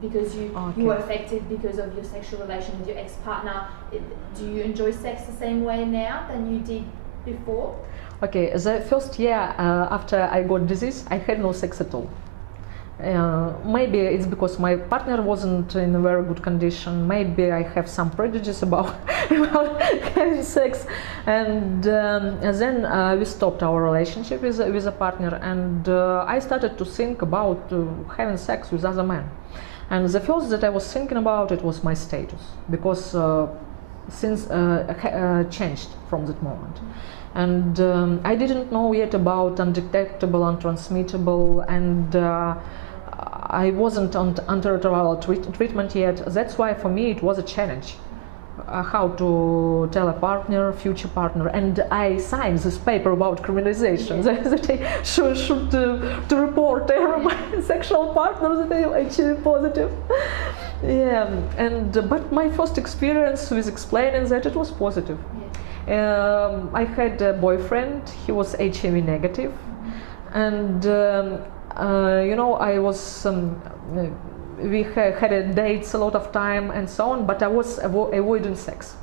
because you were affected because of your sexual relation with your ex-partner. Do you enjoy sex the same way now than you did before? Okay, the first year after I got disease, I had no sex at all. Maybe it's because my partner wasn't in a very good condition. Maybe I have some prejudice about having sex, and then we stopped our relationship with a partner, and I started to think about having sex with other men. And the first that I was thinking about it was my status, because things changed from that moment. And I didn't know yet about undetectable, untransmittable, and I wasn't under treatment yet. That's why for me it was a challenge. How to tell a partner, future partner, and I signed this paper about criminalization that I should to report every my sexual partner that I am HIV positive. Yeah, and but my first experience with explaining that it was positive. I had a boyfriend. He was HIV negative, and you know, I was. We had dates a lot of time and so on, but I was avoiding sex.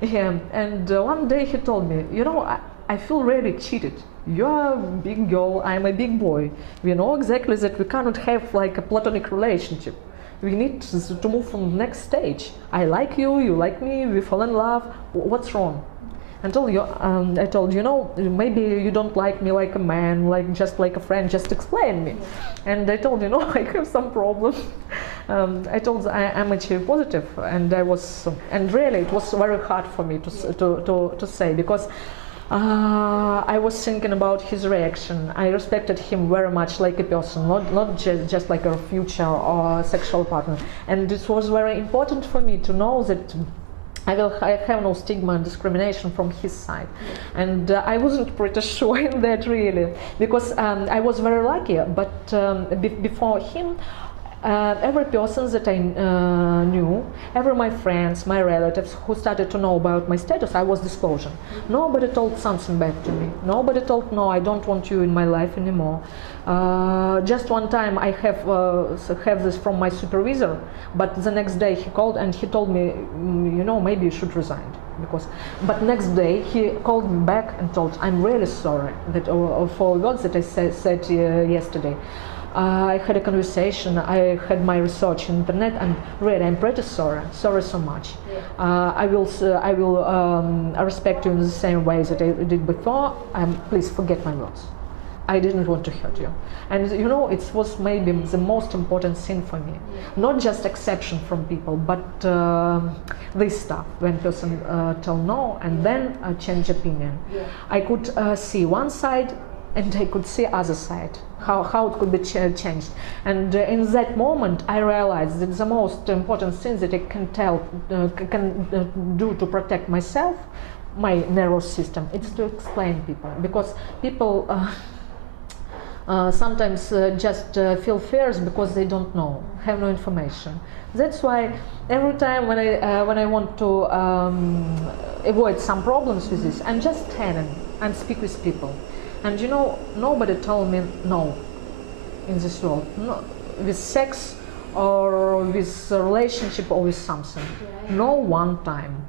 Yeah, and one day he told me, you know, I feel really cheated. You're a big girl, I'm a big boy. We know exactly that we cannot have like a platonic relationship. We need to move from the next stage. I like you, you like me, we fall in love. What's wrong? I told you, you know, maybe you don't like me like a man, like just like a friend, just explain me. And I told you, know, I have some problem. I told I'm HIV positive, and I was, and really it was very hard for me to say, because I was thinking about his reaction. I respected him very much like a person, not just like a future or sexual partner. And it was very important for me to know that I have no stigma and discrimination from his side. And I wasn't pretty sure in that really, because I was very lucky, but before him, every person that I knew, every my friends, my relatives who started to know about my status, I was disclosing. Nobody told something bad to me. Nobody told, no, I don't want you in my life anymore. Just one time I have this from my supervisor, but the next day he called and he told me, you know, maybe you should resign. But next day he called me back and told, I'm really sorry that for words that I said yesterday. I had a conversation, I had my research on the internet, and really I'm pretty sorry so much. I will respect you in the same way that I did before. Please forget my words. I didn't want to hurt you. And you know, it was maybe the most important thing for me. Not just exception from people, but this stuff, when person tell no and then change opinion. I could see one side and I could see other side, how it could be changed. And in that moment I realized that the most important thing that I can do to protect myself, my nervous system, it's to explain people, because people sometimes just feel fears because they don't know, have no information. That's why every time when I want to avoid some problems with this, I'm just standing and speak with people. And you know, nobody told me no in this world, no, with sex or with a relationship or with something. No one time.